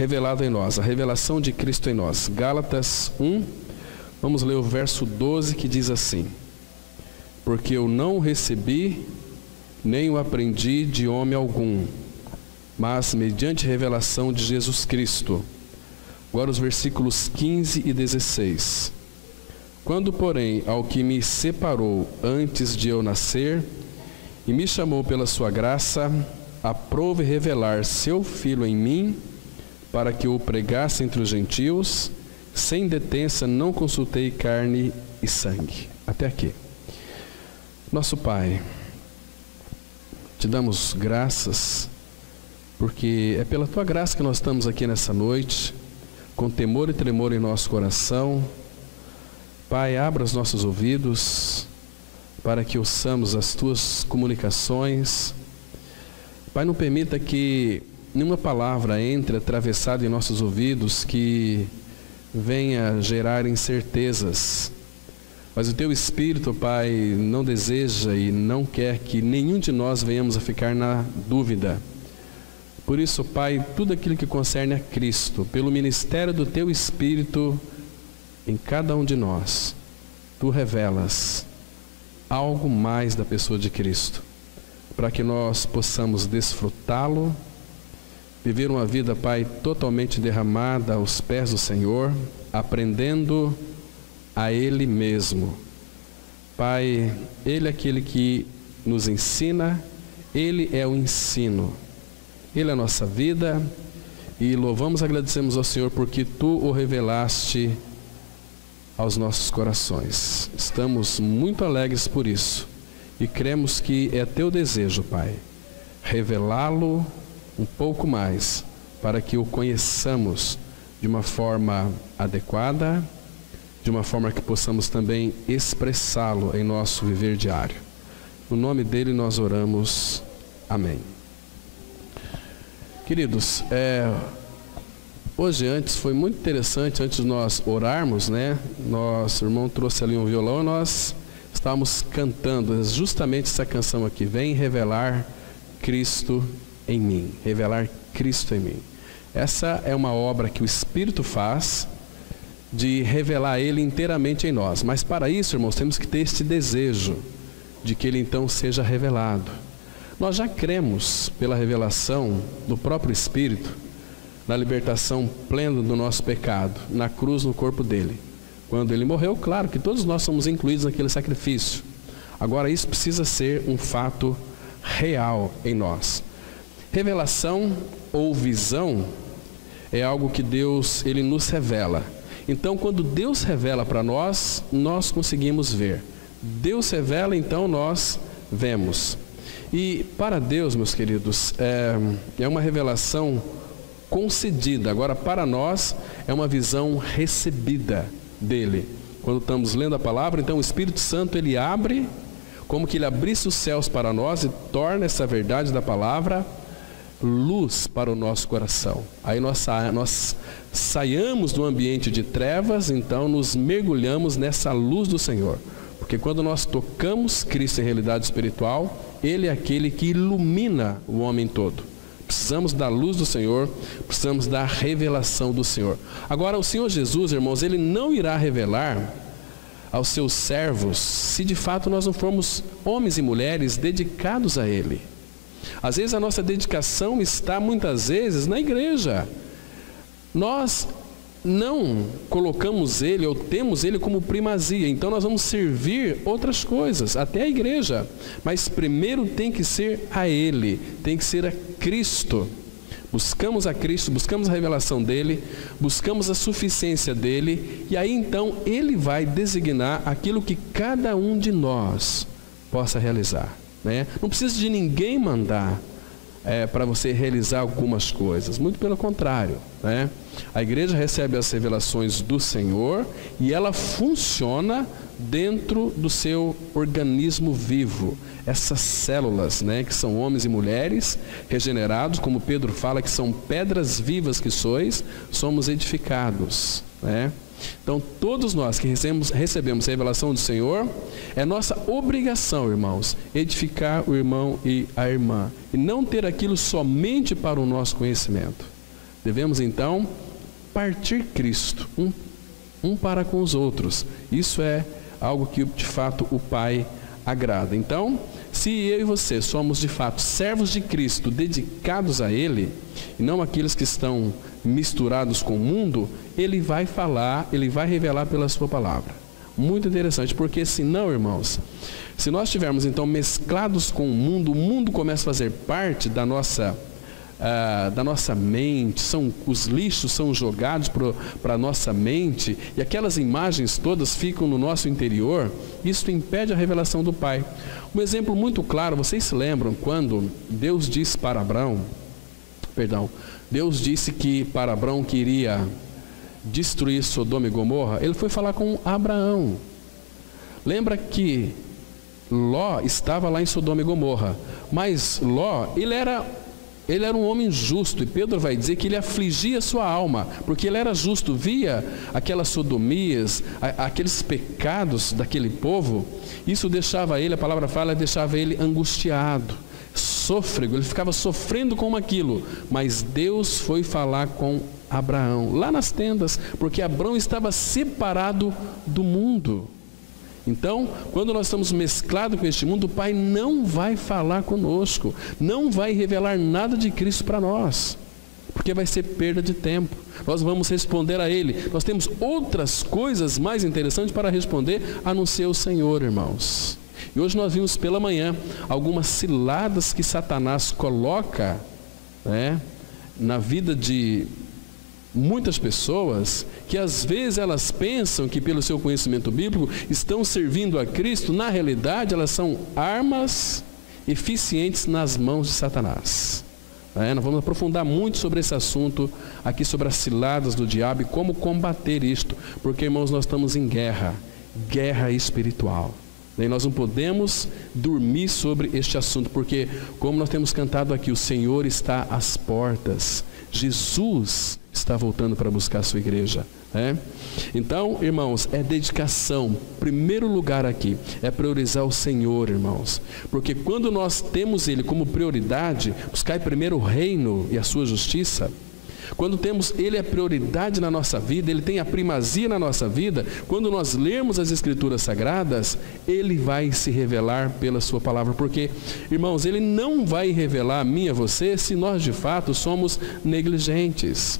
revelado em nós, a revelação de Cristo em nós. Gálatas 1, vamos ler o verso 12, que diz assim: porque eu não recebi, nem o aprendi de homem algum, mas mediante revelação de Jesus Cristo. Agora os versículos 15 e 16. Quando, porém, ao que me separou antes de eu nascer, e me chamou pela sua graça, aprove revelar seu Filho em mim, para que eu o pregasse entre os gentios, sem detença não consultei carne e sangue. Até aqui. Nosso Pai, te damos graças, porque é pela tua graça que nós estamos aqui nessa noite, com temor e tremor em nosso coração. Pai, abra os nossos ouvidos, para que ouçamos as tuas comunicações. Pai, não permita que nenhuma palavra entre atravessada em nossos ouvidos que venha gerar incertezas. Mas o teu Espírito, Pai, não deseja e não quer que nenhum de nós venhamos a ficar na dúvida. Por isso, Pai, tudo aquilo que concerne a Cristo, pelo ministério do teu Espírito em cada um de nós, tu revelas algo mais da pessoa de Cristo, para que nós possamos desfrutá-lo, viver uma vida, Pai, totalmente derramada aos pés do Senhor, aprendendo a Ele mesmo. Pai, Ele é aquele que nos ensina, Ele é o ensino, Ele é a nossa vida, e louvamos e agradecemos ao Senhor porque Tu o revelaste aos nossos corações. Estamos muito alegres por isso e cremos que é Teu desejo, Pai, revelá-lo um pouco mais, para que o conheçamos de uma forma adequada, de uma forma que possamos também expressá-lo em nosso viver diário. No nome dele nós oramos. Amém. Queridos, hoje foi muito interessante, antes de nós orarmos, né? Nosso irmão trouxe ali um violão, nós estávamos cantando justamente essa canção aqui: vem revelar Cristo em mim, revelar Cristo em mim. Essa é uma obra que o Espírito faz, de revelar Ele inteiramente em nós. Mas para isso, irmãos, temos que ter este desejo de que Ele então seja revelado. Nós já cremos pela revelação do próprio Espírito, na libertação plena do nosso pecado, na cruz, no corpo dele. Quando Ele morreu, claro que todos nós somos incluídos naquele sacrifício. Agora isso precisa ser um fato real em nós. Revelação ou visão é algo que Deus, Ele nos revela. Então, quando Deus revela para nós, nós conseguimos ver. Deus revela, então nós vemos. E para Deus, meus queridos, é uma revelação concedida. Agora, para nós, é uma visão recebida dEle. Quando estamos lendo a palavra, então o Espírito Santo, Ele abre, como que Ele abrisse os céus para nós e torna essa verdade da palavra luz para o nosso coração. Aí nós saiamos do ambiente de trevas, então nos mergulhamos nessa luz do Senhor. Porque quando nós tocamos Cristo em realidade espiritual, Ele é aquele que ilumina o homem todo. Precisamos da luz do Senhor, precisamos da revelação do Senhor. Agora, o Senhor Jesus, irmãos, Ele não irá revelar aos seus servos se de fato nós não formos homens e mulheres dedicados a Ele. Às vezes a nossa dedicação está muitas vezes na igreja. Nós não colocamos Ele ou temos Ele como primazia, então nós vamos servir outras coisas, até a igreja. Mas primeiro tem que ser a Ele, tem que ser a Cristo. Buscamos a Cristo, buscamos a revelação dEle, buscamos a suficiência dEle, e aí então Ele vai designar aquilo que cada um de nós possa realizar. Né? Não precisa de ninguém mandar para você realizar algumas coisas, muito pelo contrário, né? A igreja recebe as revelações do Senhor e ela funciona dentro do seu organismo vivo, essas células, né, que são homens e mulheres regenerados, como Pedro fala, que são pedras vivas que sois, somos edificados, né? Então todos nós que recebemos a revelação do Senhor, é nossa obrigação, irmãos, edificar o irmão e a irmã, e não ter aquilo somente para o nosso conhecimento, Devemos então partir Cristo, um para com os outros. Isso é algo que de fato o Pai agrada. Então, se eu e você somos de fato servos de Cristo, dedicados a Ele, e não aqueles que estão misturados com o mundo, Ele vai falar, Ele vai revelar pela sua palavra. Muito interessante, porque senão, irmãos, se nós estivermos então mesclados com o mundo começa a fazer parte da nossa mente, os lixos são jogados para a nossa mente, e aquelas imagens todas ficam no nosso interior. Isso impede a revelação do Pai. Um exemplo muito claro, vocês se lembram quando Deus disse para Abraão, Deus disse que para Abraão que iria destruir Sodoma e Gomorra. Ele foi falar com Abraão. Lembra que Ló estava lá em Sodoma e Gomorra, mas Ló, ele era um homem justo, e Pedro vai dizer que ele afligia sua alma, porque ele era justo, via aquelas sodomias, aqueles pecados daquele povo. Isso deixava ele, a palavra fala, deixava ele angustiado, sôfrego, ele ficava sofrendo com aquilo. Mas Deus foi falar com Abraão, lá nas tendas, porque Abraão estava separado do mundo. Então, quando nós estamos mesclados com este mundo, o Pai não vai falar conosco, não vai revelar nada de Cristo para nós, porque vai ser perda de tempo. Nós vamos responder a Ele. Nós temos outras coisas mais interessantes para responder, a não ser o Senhor, irmãos. E hoje nós vimos pela manhã algumas ciladas que Satanás coloca, na vida de muitas pessoas, que às vezes elas pensam que pelo seu conhecimento bíblico estão servindo a Cristo. Na realidade elas são armas eficientes nas mãos de Satanás. Nós vamos aprofundar muito sobre esse assunto aqui, sobre as ciladas do diabo e como combater isto, porque, irmãos, nós estamos em guerra espiritual. E nós não podemos dormir sobre este assunto, porque, como nós temos cantado aqui, o Senhor está às portas. Jesus está voltando para buscar a sua igreja. Então, irmãos, é dedicação. Primeiro lugar aqui é priorizar o Senhor, irmãos, porque quando nós temos Ele como prioridade, buscar primeiro o reino e a sua justiça, quando temos Ele a prioridade na nossa vida, Ele tem a primazia na nossa vida, quando nós lermos as Escrituras Sagradas, Ele vai se revelar pela sua palavra, porque, irmãos, Ele não vai revelar a mim e a você se nós de fato somos negligentes.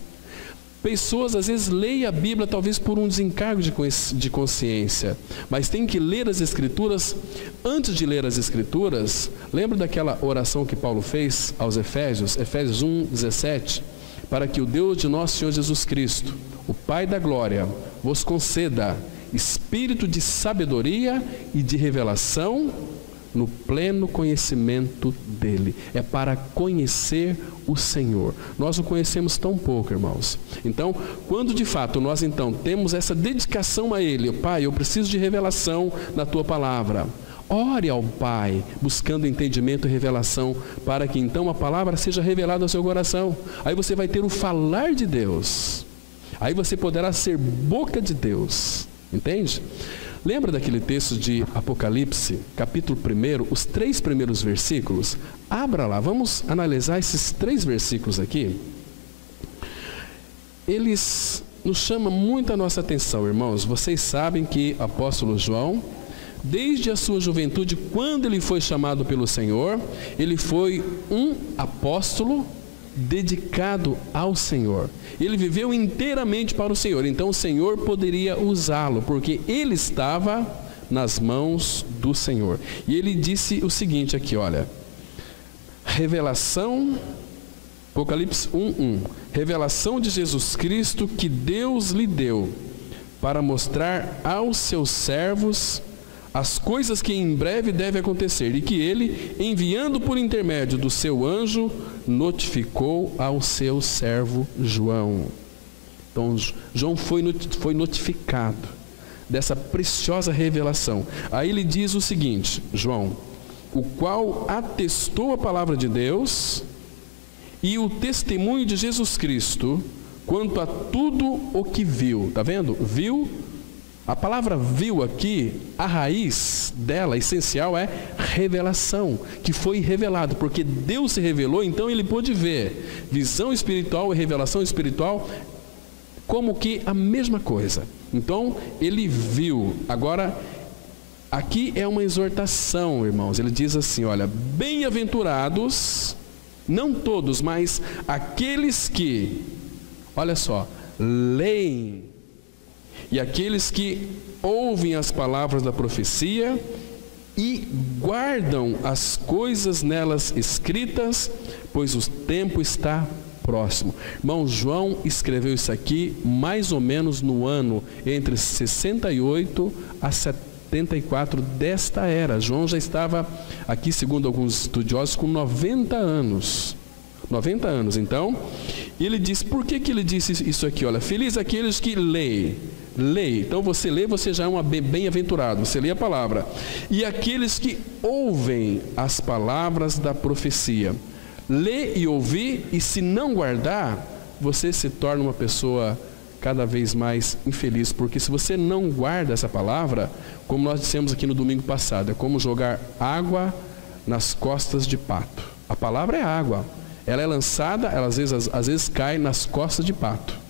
Pessoas às vezes leem a Bíblia talvez por um desencargo de consciência, mas tem que ler as Escrituras. Antes de ler as Escrituras, lembra daquela oração que Paulo fez aos Efésios 1:17, para que o Deus de nosso Senhor Jesus Cristo, o Pai da glória, vos conceda espírito de sabedoria e de revelação no pleno conhecimento dele. É para conhecer o Senhor. Nós o conhecemos tão pouco, irmãos. Então, quando de fato nós então temos essa dedicação a Ele, Pai, eu preciso de revelação na Tua palavra. Ore ao Pai, buscando entendimento e revelação, para que então a palavra seja revelada ao seu coração. Aí você vai ter o falar de Deus. Aí você poderá ser boca de Deus. Entende? Lembra daquele texto de Apocalipse, capítulo 1, os 3 primeiros versículos? Abra lá, vamos analisar esses 3 versículos aqui. Eles nos chamam muito a nossa atenção, irmãos. Vocês sabem que o apóstolo João, desde a sua juventude, quando ele foi chamado pelo Senhor, ele foi um apóstolo dedicado ao Senhor. Ele viveu inteiramente para o Senhor. Então o Senhor poderia usá-lo, porque ele estava nas mãos do Senhor. E ele disse o seguinte aqui, olha, revelação, Apocalipse 1:1, revelação de Jesus Cristo que Deus lhe deu para mostrar aos seus servos as coisas que em breve devem acontecer, e que ele, enviando por intermédio do seu anjo, notificou ao seu servo João. Então João foi notificado dessa preciosa revelação. Aí ele diz o seguinte, João, o qual atestou a palavra de Deus e o testemunho de Jesus Cristo quanto a tudo o que viu. Está vendo? Viu A palavra viu aqui, a raiz dela, essencial, é revelação, que foi revelado, porque Deus se revelou, então ele pôde ver. Visão espiritual e revelação espiritual, como que a mesma coisa. Então, ele viu. Agora, aqui é uma exortação, irmãos. Ele diz assim, olha, bem-aventurados, não todos, mas aqueles que, olha só, leem, e aqueles que ouvem as palavras da profecia e guardam as coisas nelas escritas, pois o tempo está próximo. Irmão, João escreveu isso aqui mais ou menos no ano entre 68 a 74 desta era. João já estava aqui, segundo alguns estudiosos, com 90 anos. 90 anos. Então, ele diz, por que ele disse isso aqui? Olha, feliz aqueles que leem. Lê. Então você lê, você já é um bem-aventurado, você lê a palavra. E aqueles que ouvem as palavras da profecia. Lê e ouvir, e se não guardar, você se torna uma pessoa cada vez mais infeliz, porque se você não guarda essa palavra, como nós dissemos aqui no domingo passado, é como jogar água nas costas de pato. A palavra é água, ela é lançada, ela às vezes cai nas costas de pato.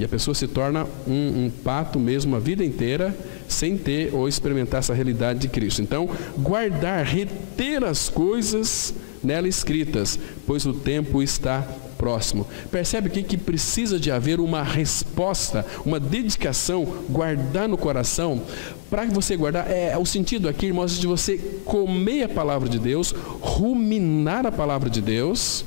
E a pessoa se torna um pato mesmo a vida inteira, sem ter ou experimentar essa realidade de Cristo. Então, guardar, reter as coisas nela escritas, pois o tempo está próximo. Percebe que precisa de haver uma resposta, uma dedicação, guardar no coração. Para que você guardar, o sentido aqui, irmãos, de você comer a palavra de Deus, ruminar a palavra de Deus,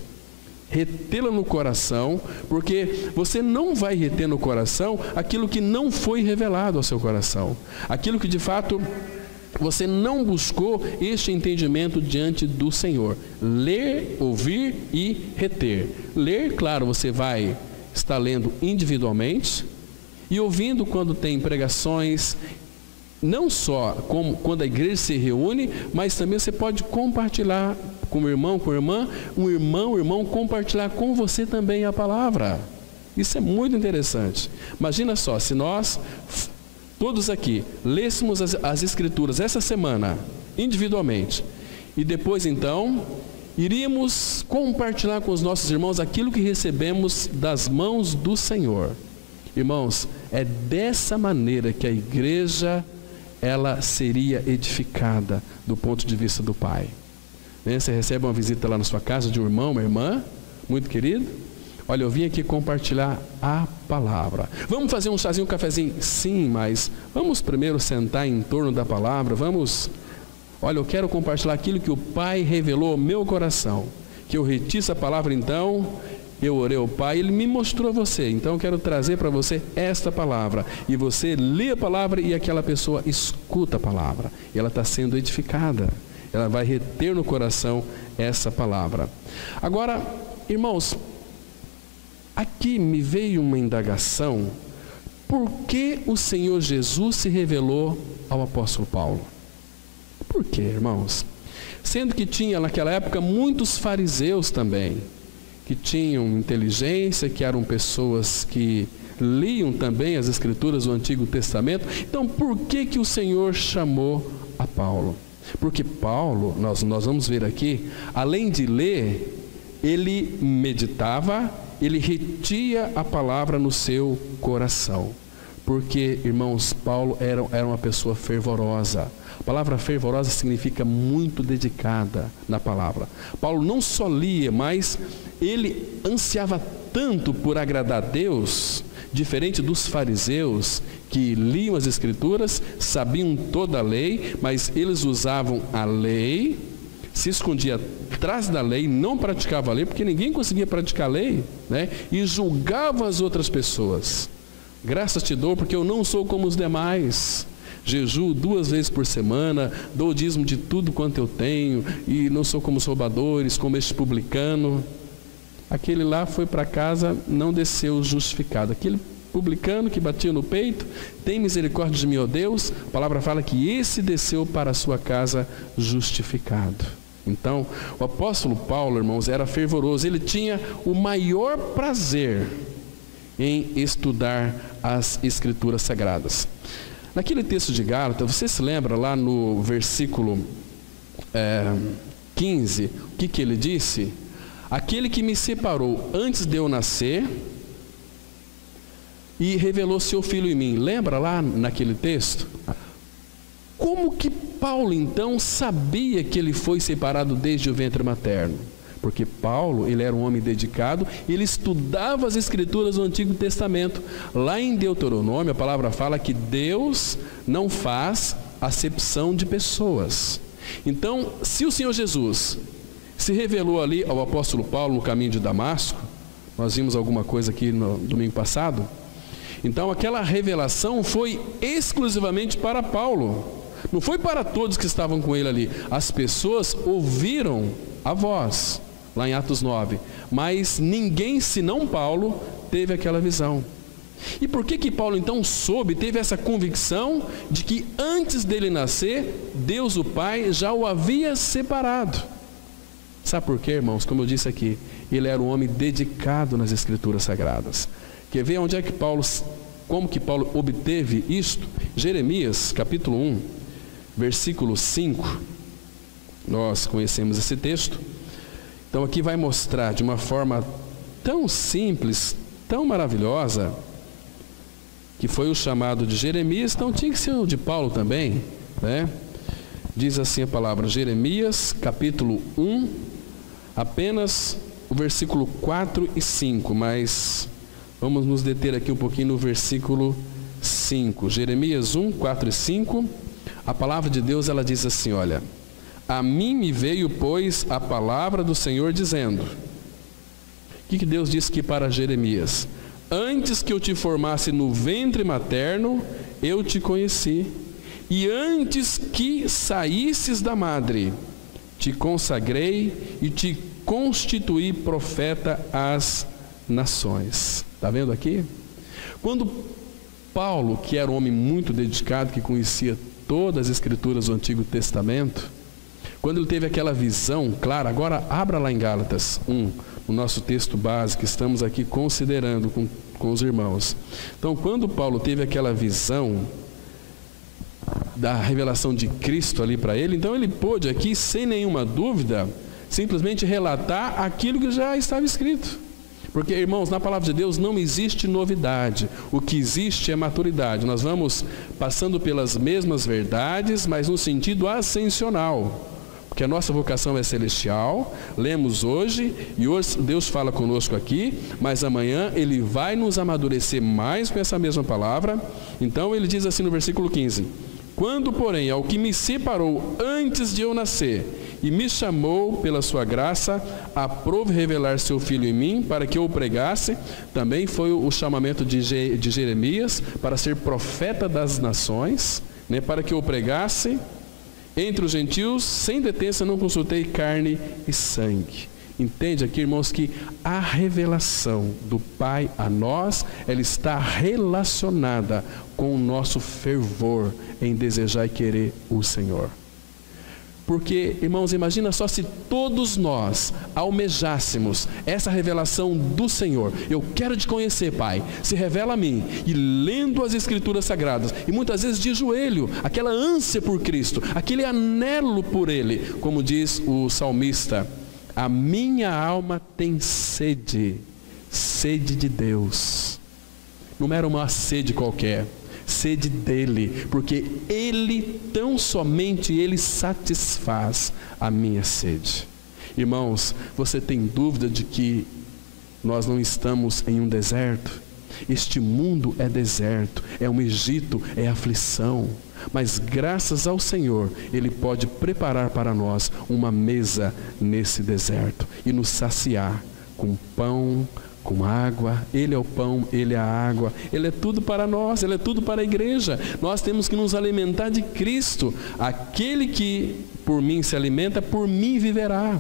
retê-la no coração, porque você não vai reter no coração aquilo que não foi revelado ao seu coração, aquilo que de fato você não buscou este entendimento diante do Senhor. Ler, ouvir e reter. Ler, claro, você vai estar lendo individualmente e ouvindo quando tem pregações, não só quando a igreja se reúne, mas também você pode compartilhar com o irmão, com a irmã, o irmão compartilhar com você também a palavra. Isso é muito interessante. Imagina só, se nós todos aqui lêssemos as escrituras essa semana, individualmente, e depois então iríamos compartilhar com os nossos irmãos aquilo que recebemos das mãos do Senhor. Irmãos, é dessa maneira que a igreja ela seria edificada do ponto de vista do Pai. Você recebe uma visita lá na sua casa de um irmão, uma irmã, muito querido. Olha, eu vim aqui compartilhar a palavra. Vamos fazer um chazinho, um cafezinho? Sim, mas vamos primeiro sentar em torno da palavra. Olha, eu quero compartilhar aquilo que o Pai revelou ao meu coração. Que eu reti essa palavra, então eu orei ao Pai, Ele me mostrou a você. Então eu quero trazer para você esta palavra. E você lê a palavra e aquela pessoa escuta a palavra. E ela está sendo edificada. Ela vai reter no coração essa palavra. Agora, irmãos, aqui me veio uma indagação. Por que o Senhor Jesus se revelou ao apóstolo Paulo? Por quê, irmãos? Sendo que tinha naquela época muitos fariseus também, que tinham inteligência, que eram pessoas que liam também as escrituras do Antigo Testamento. Então, por que o Senhor chamou a Paulo? Porque Paulo, nós vamos ver aqui, além de ler, ele meditava, ele retia a palavra no seu coração. Porque, irmãos, Paulo era uma pessoa fervorosa. A palavra fervorosa significa muito dedicada na palavra. Paulo não só lia, mas ele ansiava tanto por agradar a Deus, diferente dos fariseus que liam as escrituras, sabiam toda a lei, mas eles usavam a lei, se escondia atrás da lei, não praticava a lei, porque ninguém conseguia praticar a lei, né? E julgava as outras pessoas. Graças te dou, porque eu não sou como os demais. Jejuo 2 vezes por semana, dou o dízimo de tudo quanto eu tenho, e não sou como os roubadores, como este publicano. Aquele lá foi para casa, não desceu justificado. Aquele publicano que batia no peito, tem misericórdia de mim, ó Deus. A palavra fala que esse desceu para a sua casa justificado. Então, o apóstolo Paulo, irmãos, era fervoroso. Ele tinha o maior prazer em estudar as Escrituras Sagradas. Naquele texto de Gálatas, você se lembra lá no versículo 15, o que ele disse? Aquele que me separou antes de eu nascer e revelou seu Filho em mim. Lembra lá naquele texto? Como que Paulo então sabia que ele foi separado desde o ventre materno? Porque Paulo, ele era um homem dedicado, ele estudava as Escrituras do Antigo Testamento. Lá em Deuteronômio, a palavra fala que Deus não faz acepção de pessoas. Então, se o Senhor Jesus se revelou ali ao apóstolo Paulo no caminho de Damasco, nós vimos alguma coisa aqui no domingo passado, então aquela revelação foi exclusivamente para Paulo, não foi para todos que estavam com ele ali. As pessoas ouviram a voz, lá em Atos 9, mas ninguém senão Paulo teve aquela visão. E por que Paulo então teve essa convicção de que antes dele nascer, Deus o Pai já o havia separado? Sabe por quê, irmãos? Como eu disse aqui, ele era um homem dedicado nas Escrituras Sagradas. Quer ver onde é que como que Paulo obteve isto? Jeremias, capítulo 1, versículo 5, nós conhecemos esse texto. Então aqui vai mostrar de uma forma tão simples, tão maravilhosa, que foi o chamado de Jeremias, então tinha que ser o de Paulo também, né? Diz assim a palavra, Jeremias, capítulo 1, apenas o versículo 4 e 5, mas vamos nos deter aqui um pouquinho no versículo 5. Jeremias 1, 4 e 5, a palavra de Deus, ela diz assim, olha: a mim me veio, pois, a palavra do Senhor dizendo. O que Deus disse aqui para Jeremias? Antes que eu te formasse no ventre materno, eu te conheci. E antes que saísses da madre, te consagrei e te constituí profeta às nações. Está vendo aqui? Quando Paulo, que era um homem muito dedicado, que conhecia todas as Escrituras do Antigo Testamento, quando ele teve aquela visão clara, agora abra lá em Gálatas 1, o nosso texto base que estamos aqui considerando com os irmãos. Então, quando Paulo teve aquela visão da revelação de Cristo ali para ele, então ele pôde aqui, sem nenhuma dúvida, simplesmente relatar aquilo que já estava escrito. Porque, irmãos, na palavra de Deus não existe novidade, o que existe é maturidade. Nós vamos passando pelas mesmas verdades, mas no sentido ascensional. Porque a nossa vocação é celestial, lemos hoje, e hoje Deus fala conosco aqui, mas amanhã Ele vai nos amadurecer mais com essa mesma palavra. Então ele diz assim no versículo 15: quando, porém, ao que me separou antes de eu nascer, e me chamou pela sua graça, aprove revelar seu Filho em mim, para que eu o pregasse. Também foi o chamamento de Jeremias, para ser profeta das nações, né, para que eu o pregasse entre os gentios, sem detença, não consultei carne e sangue. Entende aqui, irmãos, que a revelação do Pai a nós, ela está relacionada com o nosso fervor em desejar e querer o Senhor. Porque, irmãos, imagina só se todos nós almejássemos essa revelação do Senhor. Eu quero te conhecer, Pai, se revela a mim. E lendo as Escrituras Sagradas, e muitas vezes de joelho, aquela ânsia por Cristo, aquele anelo por Ele, como diz o salmista: a minha alma tem sede, sede de Deus. Não era uma sede qualquer, sede dele, porque ele, tão somente ele, satisfaz a minha sede. Irmãos, você tem dúvida de que nós não estamos em um deserto? Este mundo é deserto, é um Egito, é aflição, mas graças ao Senhor, Ele pode preparar para nós uma mesa nesse deserto e nos saciar com pão, com água. Ele é o pão, Ele é a água, Ele é tudo para nós, Ele é tudo para a igreja. Nós temos que nos alimentar de Cristo. Aquele que por mim se alimenta, por mim viverá.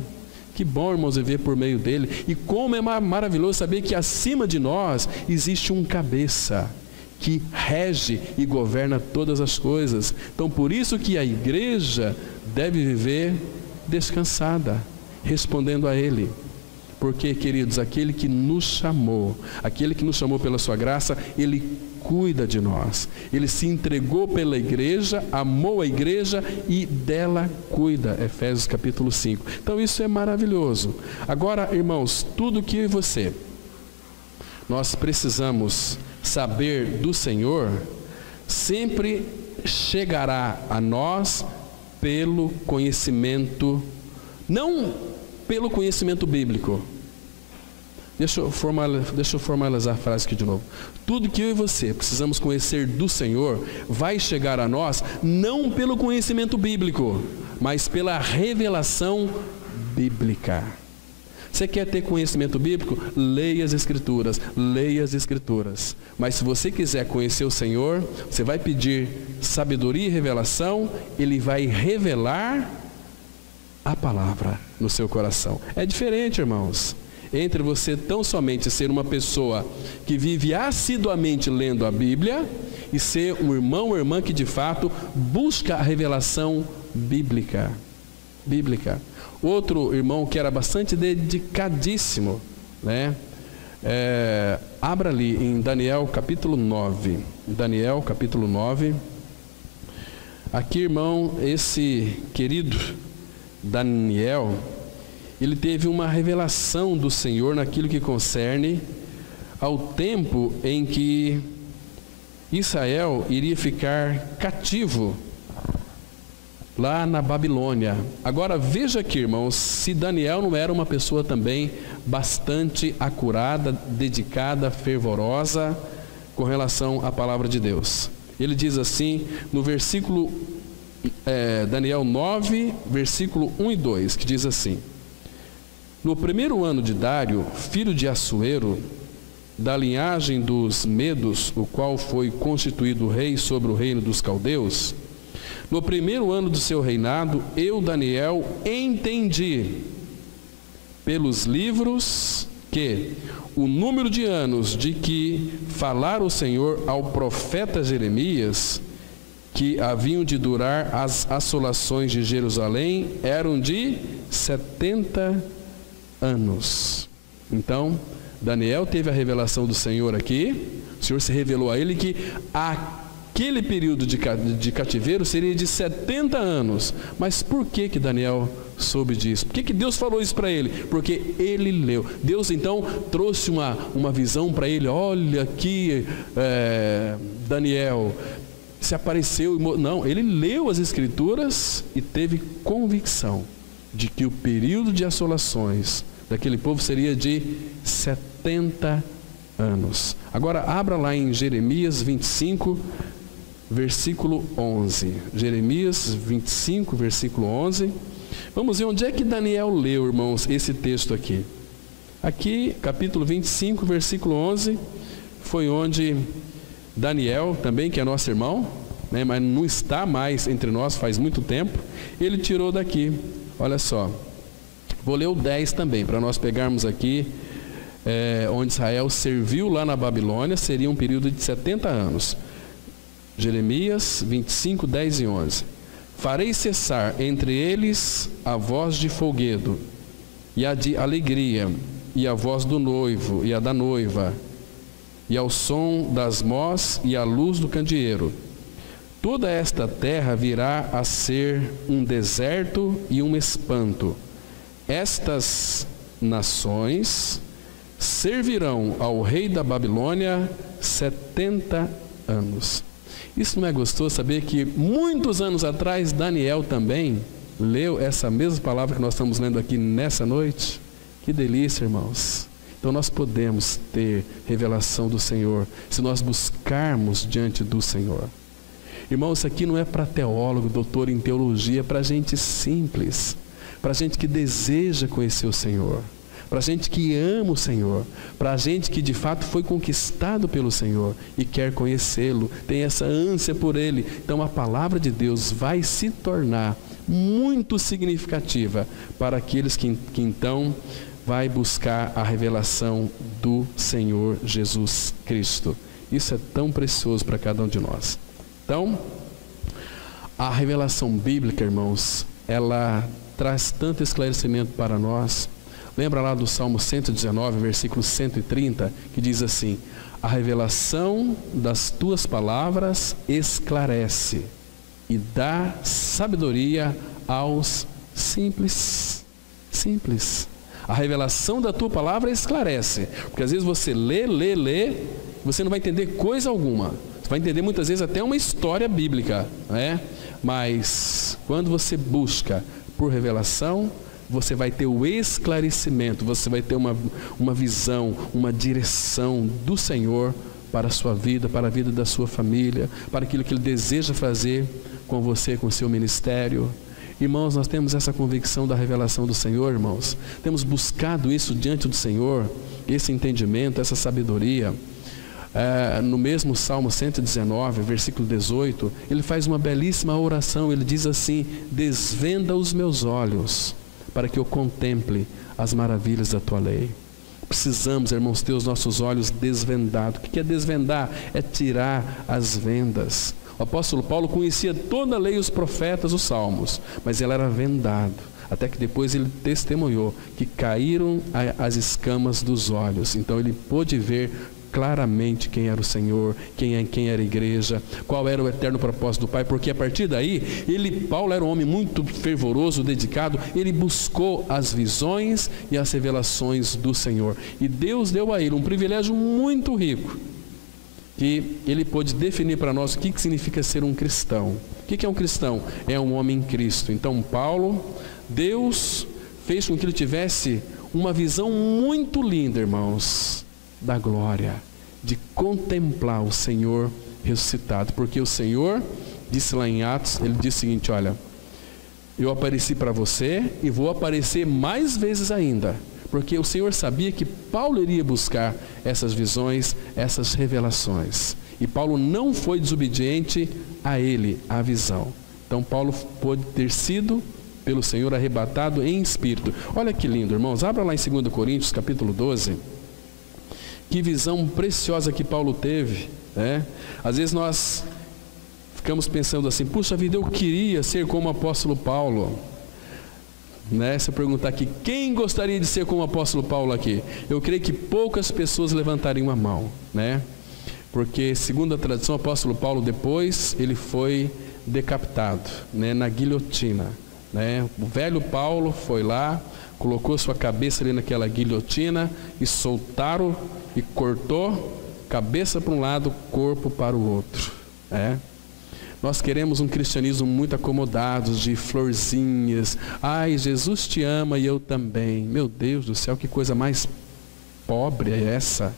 Que bom, irmãos, viver por meio dele. E como é maravilhoso saber que acima de nós existe um cabeça que rege e governa todas as coisas. Então, por isso que a igreja deve viver descansada, respondendo a Ele. Porque, queridos, aquele que nos chamou pela sua graça, Ele cuida de nós. Ele se entregou pela igreja, amou a igreja e dela cuida. Efésios capítulo 5. Então isso é maravilhoso. Agora, irmãos, tudo que eu e você, nós precisamos saber do Senhor, sempre chegará a nós pelo conhecimento, não pelo conhecimento bíblico. Deixa eu formalizar a frase aqui de novo. Tudo que eu e você precisamos conhecer do Senhor vai chegar a nós não pelo conhecimento bíblico, mas pela revelação bíblica. Você quer ter conhecimento bíblico? Leia as Escrituras, leia as Escrituras. Mas se você quiser conhecer o Senhor, você vai pedir sabedoria e revelação, Ele vai revelar a palavra no seu coração. É diferente, irmãos, entre você tão somente ser uma pessoa que vive assiduamente lendo a Bíblia e ser um irmão ou irmã que de fato busca a revelação bíblica. Outro irmão que era bastante dedicadíssimo, né? Abra ali em Daniel capítulo 9. Daniel capítulo 9. Aqui, irmão, esse querido Daniel, ele teve uma revelação do Senhor naquilo que concerne ao tempo em que Israel iria ficar cativo lá na Babilônia. Agora veja aqui, irmãos, se Daniel não era uma pessoa também bastante acurada, dedicada, fervorosa com relação à palavra de Deus. Ele diz assim no versículo Daniel 9, versículo 1 e 2, que diz assim: no primeiro ano de Dário, filho de Assuero, da linhagem dos Medos, o qual foi constituído rei sobre o reino dos caldeus, no primeiro ano do seu reinado, eu, Daniel, entendi pelos livros que o número de anos de que falara o Senhor ao profeta Jeremias, que haviam de durar as assolações de Jerusalém, eram de 70 anos. Então, Daniel teve a revelação do Senhor aqui. O Senhor se revelou a ele que aquele período de cativeiro seria de 70 anos. Mas por que Daniel soube disso? Por que Deus falou isso para ele? Porque ele leu. Deus então trouxe uma visão para ele. Olha aqui, Daniel, se apareceu. Não, ele leu as Escrituras e teve convicção de que o período de assolações daquele povo seria de 70 anos. Agora abra lá em Jeremias 25, versículo 11. Jeremias 25, versículo 11. Vamos ver onde é que Daniel leu, irmãos, esse texto aqui. Aqui, capítulo 25, versículo 11, foi onde Daniel, também, que é nosso irmão, né, mas não está mais entre nós faz muito tempo, ele tirou daqui. Olha só. Vou ler o 10 também, para nós pegarmos aqui, onde Israel serviu lá na Babilônia, seria um período de 70 anos. Jeremias 25, 10 e 11. Farei cessar entre eles a voz de folguedo, e a de alegria, e a voz do noivo, e a da noiva, e ao som das mós, e a luz do candeeiro. Toda esta terra virá a ser um deserto e um espanto. Estas nações servirão ao rei da Babilônia 70 anos. Isso não é gostoso saber que muitos anos atrás Daniel também leu essa mesma palavra que nós estamos lendo aqui nessa noite? Que delícia, irmãos. Então nós podemos ter revelação do Senhor se nós buscarmos diante do Senhor. Irmãos, isso aqui não é para teólogo, doutor em teologia, é para gente simples, para gente que deseja conhecer o Senhor, para gente que ama o Senhor, para gente que de fato foi conquistado pelo Senhor e quer conhecê-lo, tem essa ânsia por Ele. Então a palavra de Deus vai se tornar muito significativa para aqueles que então vai buscar a revelação do Senhor Jesus Cristo. Isso é tão precioso para cada um de nós. Então, a revelação bíblica, irmãos, ela traz tanto esclarecimento para nós. Lembra lá do Salmo 119, versículo 130, que diz assim: a revelação das tuas palavras esclarece e dá sabedoria aos simples. Simples. A revelação da tua palavra esclarece, porque às vezes você lê, você não vai entender coisa alguma. Você vai entender muitas vezes até uma história bíblica, né? Mas quando você busca por revelação, você vai ter o esclarecimento, você vai ter uma visão, uma direção do Senhor para a sua vida, para a vida da sua família, para aquilo que Ele deseja fazer com você, com o seu ministério. Irmãos, nós temos essa convicção da revelação do Senhor, irmãos. Temos buscado isso diante do Senhor, esse entendimento, essa sabedoria. No mesmo Salmo 119, versículo 18, ele faz uma belíssima oração. Ele diz assim: desvenda os meus olhos, para que eu contemple as maravilhas da tua lei. Precisamos, irmãos, ter os nossos olhos desvendados. O que é desvendar? É tirar as vendas. O apóstolo Paulo conhecia toda a lei, os profetas, os salmos, mas ele era vendado, até que depois ele testemunhou que caíram as escamas dos olhos. Então ele pôde ver claramente quem era o Senhor, quem era a igreja, qual era o eterno propósito do Pai, porque a partir daí, Paulo era um homem muito fervoroso, dedicado, ele buscou as visões e as revelações do Senhor, e Deus deu a ele um privilégio muito rico, que ele pôde definir para nós o que significa ser um cristão. O que é um cristão? É um homem em Cristo. Então Paulo, Deus fez com que ele tivesse uma visão muito linda, irmãos, da glória, de contemplar o Senhor ressuscitado, porque o Senhor disse lá em Atos, ele disse o seguinte: olha, eu apareci para você e vou aparecer mais vezes ainda, porque o Senhor sabia que Paulo iria buscar essas visões, essas revelações, e Paulo não foi desobediente a ele, à visão. Então Paulo pôde ter sido pelo Senhor arrebatado em espírito. Olha que lindo, irmãos, abra lá em 2 Coríntios capítulo 12, que visão preciosa que Paulo teve, né? Às vezes nós ficamos pensando assim: puxa vida, eu queria ser como o apóstolo Paulo, né? Se eu perguntar aqui, quem gostaria de ser como o apóstolo Paulo aqui? Eu creio que poucas pessoas levantariam a mão, né? Porque segundo a tradição, o apóstolo Paulo depois ele foi decapitado, né? Na guilhotina, né? O velho Paulo foi lá, colocou sua cabeça ali naquela guilhotina e soltaram e cortou cabeça para um lado, corpo para o outro. Nós queremos um cristianismo muito acomodado, de florzinhas. Ai, Jesus te ama e eu também. Meu Deus do céu, que coisa mais pobre é essa?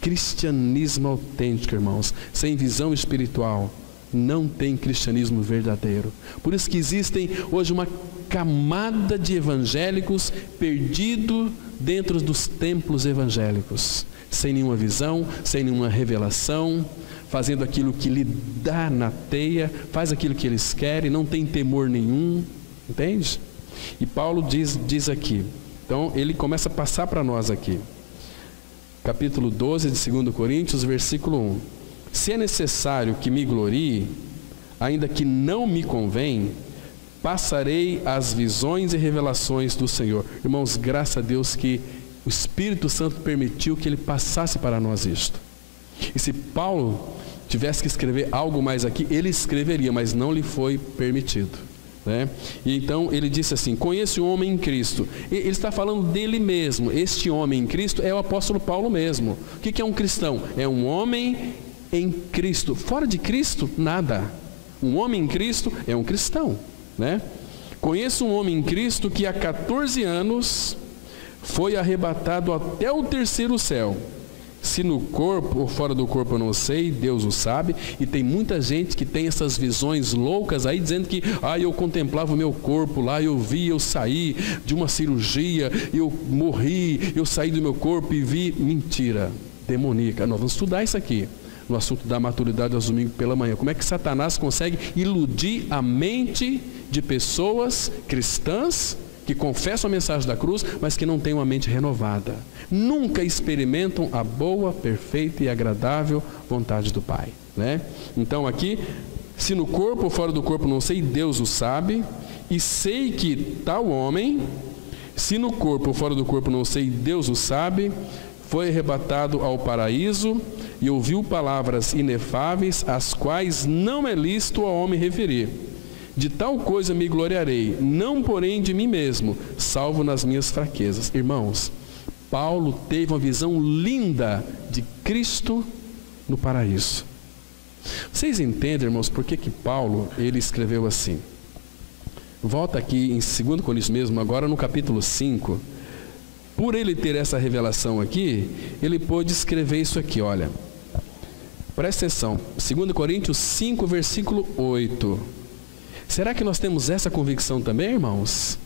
Cristianismo autêntico, irmãos, sem visão espiritual, não tem cristianismo verdadeiro. Por isso que existem hoje uma camada de evangélicos perdidos dentro dos templos evangélicos, sem nenhuma visão, sem nenhuma revelação, fazendo aquilo que lhe dá na teia, faz aquilo que eles querem, não tem temor nenhum, entende? E Paulo diz aqui, então ele começa a passar para nós aqui, capítulo 12 de 2 Coríntios, versículo 1: se é necessário que me glorie, ainda que não me convém, passarei as visões e revelações do Senhor. Irmãos, graças a Deus que o Espírito Santo permitiu que ele passasse para nós isto. E se Paulo tivesse que escrever algo mais aqui, ele escreveria, mas não lhe foi permitido, né? E então ele disse assim: conheço um homem em Cristo. Ele está falando dele mesmo. Este homem em Cristo é o apóstolo Paulo mesmo. O que é um cristão? É um homem em Cristo. Fora de Cristo, nada. Um homem em Cristo é um cristão, né? Conheço um homem em Cristo que há 14 anos foi arrebatado até o terceiro céu. Se no corpo ou fora do corpo eu não sei, Deus o sabe. E tem muita gente que tem essas visões loucas aí, dizendo que eu contemplava o meu corpo lá, eu vi, eu saí de uma cirurgia, eu morri, eu saí do meu corpo e vi. Mentira demoníaca. Nós vamos estudar isso aqui no assunto da maturidade aos domingos pela manhã. Como é que Satanás consegue iludir a mente de pessoas cristãs que confessam a mensagem da cruz, mas que não têm uma mente renovada. Nunca experimentam a boa, perfeita e agradável vontade do Pai, né? Então aqui, se no corpo ou fora do corpo não sei, Deus o sabe, e sei que tal homem se no corpo ou fora do corpo não sei, Deus o sabe, foi arrebatado ao paraíso e ouviu palavras inefáveis, as quais não é lícito ao homem referir. De tal coisa me gloriarei, não porém de mim mesmo, salvo nas minhas fraquezas. Irmãos, Paulo teve uma visão linda de Cristo no paraíso. Vocês entendem, irmãos, por que Paulo ele escreveu assim? Volta aqui em 2 Coríntios mesmo, agora no capítulo 5. Por ele ter essa revelação aqui, ele pôde escrever isso aqui, olha. Presta atenção, 2 Coríntios 5, versículo 8. Será que nós temos essa convicção também, irmãos?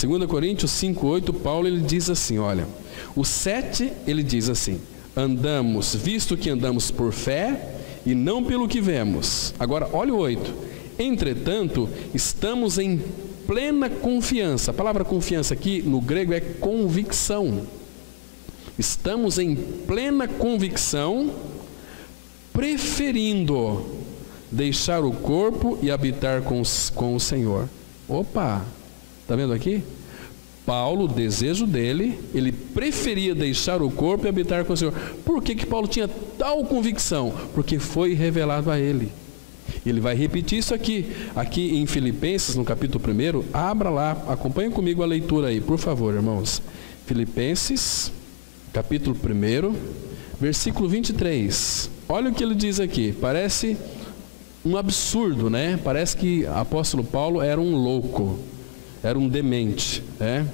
2 Coríntios 5, 8, Paulo ele diz assim, olha. O 7, ele diz assim, andamos, visto que andamos por fé e não pelo que vemos. Agora, olha o 8. Entretanto, estamos em plena confiança. A palavra confiança aqui no grego é convicção. Estamos em plena convicção, preferindo deixar o corpo e habitar com o Senhor. Opa, está vendo aqui? Paulo, o desejo dele, ele preferia deixar o corpo e habitar com o Senhor. Por que Paulo tinha tal convicção? Porque foi revelado a ele. Ele vai repetir isso aqui em Filipenses, no capítulo 1, abra lá, acompanhe comigo a leitura aí, por favor, irmãos. Filipenses, capítulo 1, versículo 23. Olha o que ele diz aqui, parece um absurdo, né? Parece que o apóstolo Paulo era um louco, era um demente, né?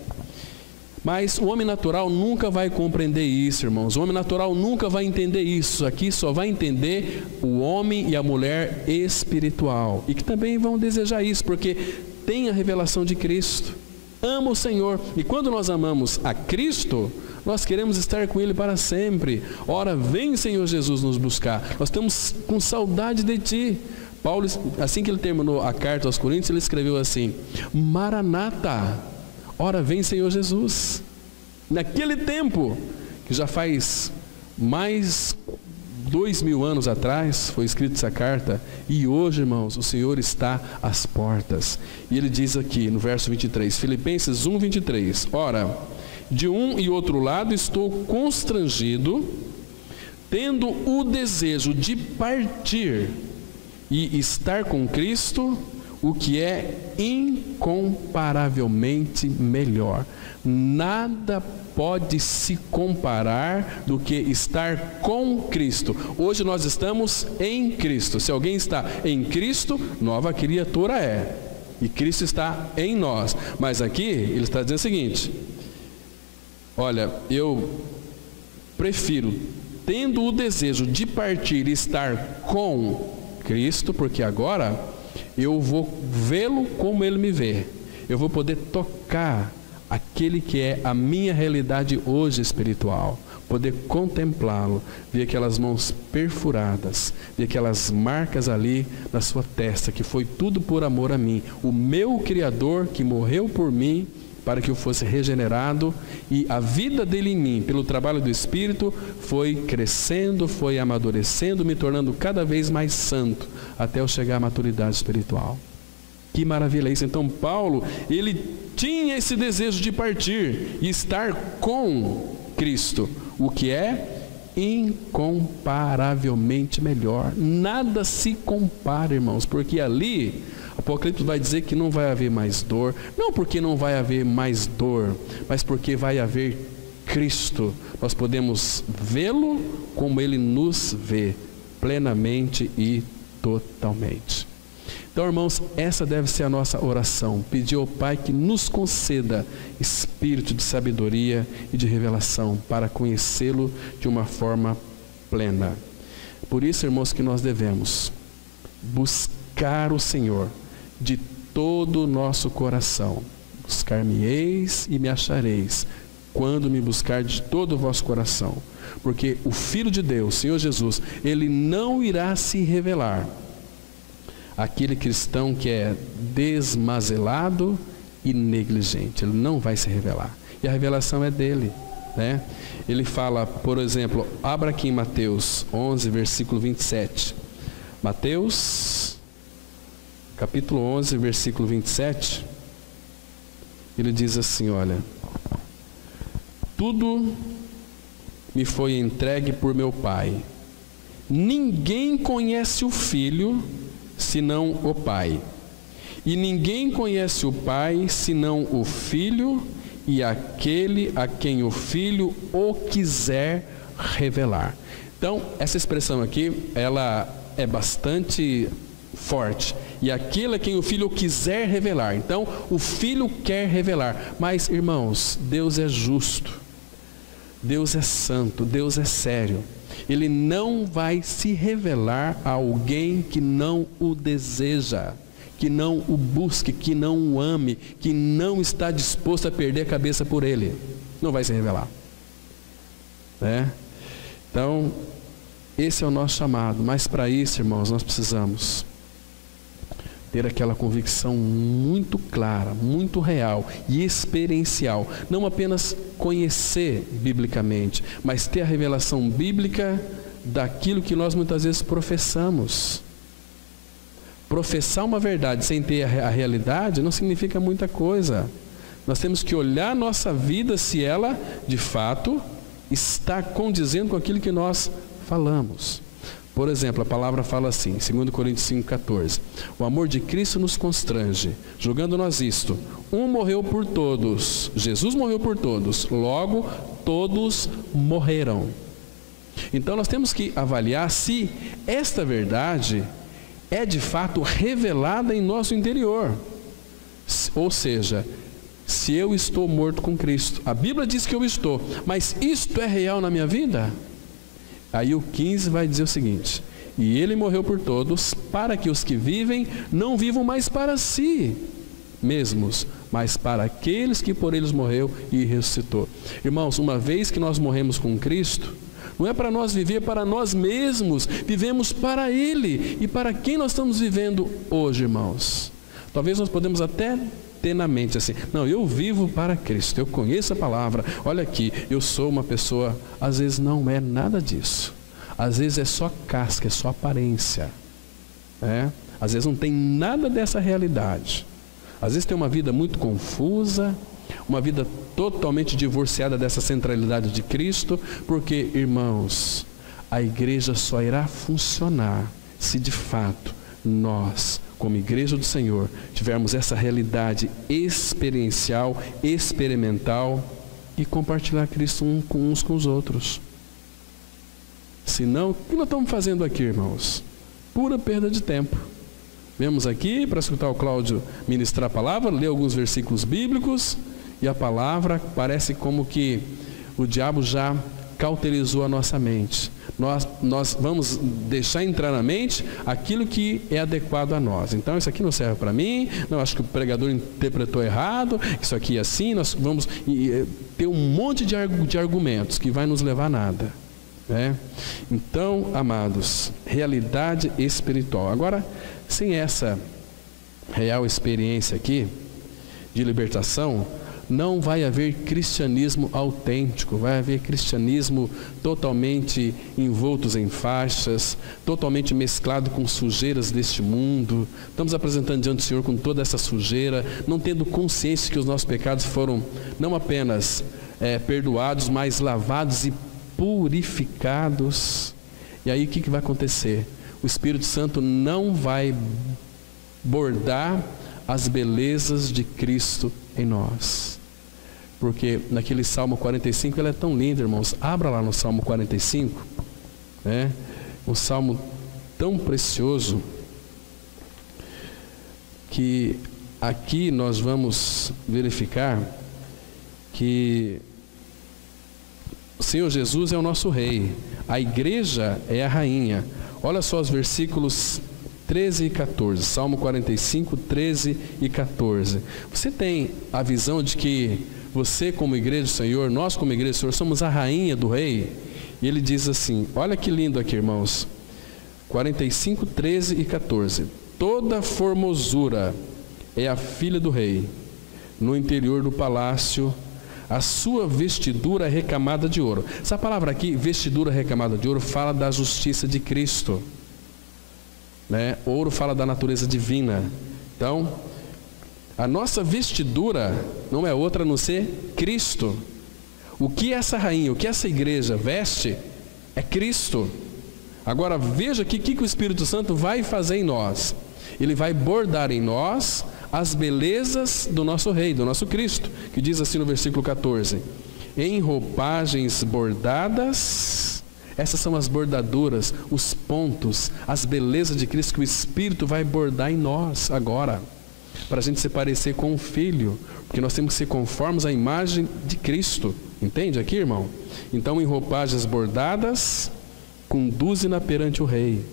Mas o homem natural nunca vai compreender isso, irmãos. O homem natural nunca vai entender isso. Aqui só vai entender o homem e a mulher espiritual. E que também vão desejar isso, porque tem a revelação de Cristo. Ama o Senhor. E quando nós amamos a Cristo, nós queremos estar com Ele para sempre. Ora, vem, Senhor Jesus, nos buscar. Nós estamos com saudade de Ti. Paulo, assim que ele terminou a carta aos Coríntios, ele escreveu assim, Maranata. Ora, vem, Senhor Jesus. Naquele tempo, que já faz mais 2000 anos atrás, foi escrita essa carta, e hoje, irmãos, o Senhor está às portas. E ele diz aqui, no verso 23, Filipenses 1, 23, ora, de um e outro lado estou constrangido, tendo o desejo de partir e estar com Cristo, o que é incomparavelmente melhor. Nada pode se comparar do que estar com Cristo. Hoje nós estamos em Cristo. Se alguém está em Cristo, nova criatura é. E Cristo está em nós. Mas aqui ele está dizendo o seguinte, olha, eu prefiro, tendo o desejo de partir e estar com Cristo, porque agora eu vou vê-lo como Ele me vê. Eu vou poder tocar aquele que é a minha realidade hoje espiritual. Poder contemplá-lo, ver aquelas mãos perfuradas, ver aquelas marcas ali na sua testa, que foi tudo por amor a mim. O meu Criador que morreu por mim, para que eu fosse regenerado, e a vida dele em mim, pelo trabalho do Espírito, foi crescendo, foi amadurecendo, me tornando cada vez mais santo, até eu chegar à maturidade espiritual. Que maravilha isso! Então Paulo, ele tinha esse desejo de partir e estar com Cristo, o que é incomparavelmente melhor. Nada se compara, irmãos, porque ali Apocalipse vai dizer que não vai haver mais dor, não porque não vai haver mais dor, mas porque vai haver Cristo. Nós podemos vê-lo como Ele nos vê, plenamente e totalmente. Então, irmãos, essa deve ser a nossa oração, pedir ao Pai que nos conceda espírito de sabedoria e de revelação para conhecê-lo de uma forma plena. Por isso, irmãos, que nós devemos buscar o Senhor de todo o nosso coração. Buscar-me-eis e me achareis, quando me buscar de todo o vosso coração. Porque o Filho de Deus, Senhor Jesus, Ele não irá se revelar àquele cristão que é desmazelado e negligente. Ele não vai se revelar. E a revelação é dele, né? Ele fala, por exemplo, abra aqui em Mateus 11, versículo 27. Mateus, capítulo 11, versículo 27. Ele diz assim, olha, tudo me foi entregue por meu Pai. Ninguém conhece o Filho, senão o Pai. E ninguém conhece o Pai, senão o Filho e aquele a quem o Filho o quiser revelar. Então, essa expressão aqui, ela é bastante forte. E aquele a quem o Filho quiser revelar. Então, o Filho quer revelar. Mas, irmãos, Deus é justo. Deus é santo. Deus é sério. Ele não vai se revelar a alguém que não o deseja, que não o busque, que não o ame, que não está disposto a perder a cabeça por ele. Não vai se revelar. Né? Então, esse é o nosso chamado. Mas para isso, irmãos, nós precisamos ter aquela convicção muito clara, muito real e experiencial. Não apenas conhecer biblicamente, mas ter a revelação bíblica daquilo que nós muitas vezes professamos. Professar uma verdade sem ter a realidade não significa muita coisa. Nós temos que olhar a nossa vida se ela, de fato, está condizendo com aquilo que nós falamos. Por exemplo, a palavra fala assim, 2 Coríntios 5,14. O amor de Cristo nos constrange, julgando nós isto: um morreu por todos, Jesus morreu por todos, logo todos morreram. Então nós temos que avaliar se esta verdade é de fato revelada em nosso interior. Ou seja, se eu estou morto com Cristo, a Bíblia diz que eu estou, mas isto é real na minha vida? Aí o 15 vai dizer o seguinte: e ele morreu por todos, para que os que vivem não vivam mais para si mesmos, mas para aqueles que por eles morreu e ressuscitou. Irmãos, uma vez que nós morremos com Cristo, não é para nós viver para nós mesmos, vivemos para Ele. E para quem nós estamos vivendo hoje, irmãos? Talvez nós podemos até ter na mente assim: não, eu vivo para Cristo, eu conheço a palavra, olha aqui, eu sou uma pessoa. Às vezes não é nada disso. Às vezes é só casca, é só aparência. Às vezes não tem nada dessa realidade. Às vezes tem uma vida muito confusa, uma vida totalmente divorciada dessa centralidade de Cristo, porque, irmãos, a igreja só irá funcionar se de fato nós, como igreja do Senhor, tivermos essa realidade experiencial, experimental e compartilhar Cristo uns com os outros. Senão, o que nós estamos fazendo aqui, irmãos? Pura perda de tempo. Viemos aqui para escutar o Cláudio ministrar a palavra, ler alguns versículos bíblicos, e a palavra parece como que o diabo já cauterizou a nossa mente. Nós vamos deixar entrar na mente aquilo que é adequado a nós. Então, isso aqui não serve para mim, não, acho que o pregador interpretou errado, isso aqui é assim, nós vamos ter um monte de argumentos que vai nos levar a nada. Então, amados, realidade espiritual. Agora, sem essa real experiência aqui de libertação, não vai haver cristianismo autêntico, vai haver cristianismo totalmente envoltos em faixas, totalmente mesclado com sujeiras deste mundo. Estamos apresentando diante do Senhor com toda essa sujeira, não tendo consciência que os nossos pecados foram não apenas perdoados, mas lavados e purificados. E aí o que vai acontecer? O Espírito Santo não vai bordar as belezas de Cristo em nós. Porque naquele Salmo 45, ele é tão lindo, irmãos. Abra lá no Salmo 45, um salmo tão precioso, que aqui nós vamos verificar que o Senhor Jesus é o nosso rei, a igreja é a rainha. Olha só os versículos 13 e 14, Salmo 45, 13 e 14. Você tem a visão de que você, como igreja do Senhor, nós como igreja do Senhor, somos a rainha do rei? E ele diz assim, olha que lindo aqui, irmãos, 45, 13 e 14. Toda formosura é a filha do rei, no interior do palácio, a sua vestidura é recamada de ouro. Essa palavra aqui, vestidura recamada de ouro, fala da justiça de Cristo. Ouro fala da natureza divina. Então, a nossa vestidura não é outra a não ser Cristo. O que essa rainha, o que essa igreja veste é Cristo. Agora veja aqui o que o Espírito Santo vai fazer em nós. Ele vai bordar em nós as belezas do nosso Rei, do nosso Cristo, que diz assim no versículo 14: em roupagens bordadas. Essas são as bordaduras, os pontos, as belezas de Cristo que o Espírito vai bordar em nós agora, para a gente se parecer com o Filho, porque nós temos que ser conformes à imagem de Cristo. Entende aqui, irmão? Então, em roupagens bordadas, conduze-na perante o Rei.